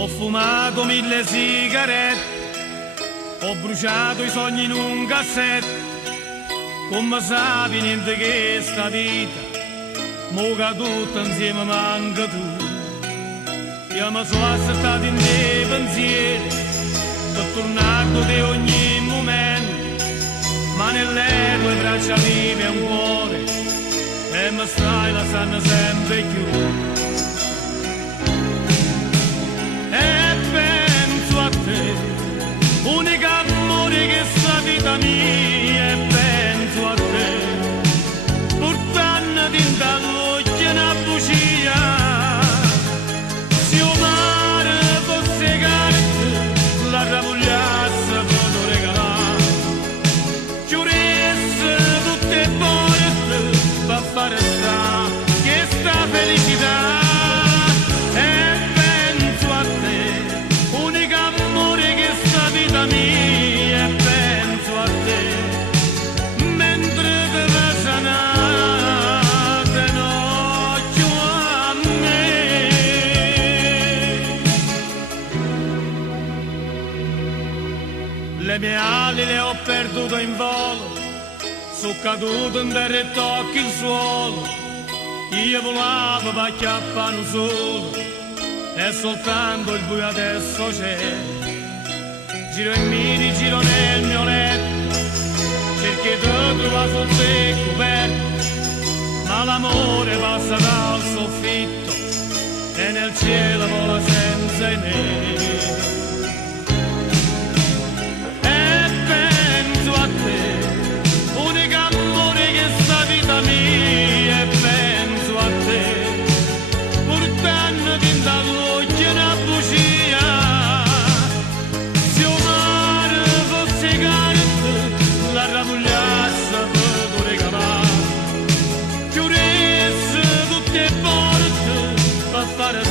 Ho fumato 1000 sigarette, ho bruciato i sogni in un cassetto, come sapi niente che sta vita, mo che tutto insieme manca tu. Io mi sono aspettato in dei pensieri, per tornare con te ogni momento, ma nelle tue braccia vive un cuore, e mi stai lasciando sempre più. Unica amore che sta vita mia, e penso a te, portando in dall'occhio una bugia. Se o mare fosse carta, la ravogliasse posso regalare, chiudesse tutte le porte per fare sta che sta felicità. Mia, penso a te mentre te vasanate nocchio a me. Le mie ali le ho perdute in volo, sono caduto in terra e tocchi il suolo. Io volavo per acchiappare un solo, e soltanto il buio adesso c'è. Giro e mi rigiro nel mio letto, cerchi di trovare sul secco coperto, ma l'amore passa dal soffitto e nel cielo vola senza me. E penso a te, unica amore che sta vita mia, e penso a te, portandoti dall'occhio una bugia. La ravogliasse per regalare, chiudesse tutte le porte per fare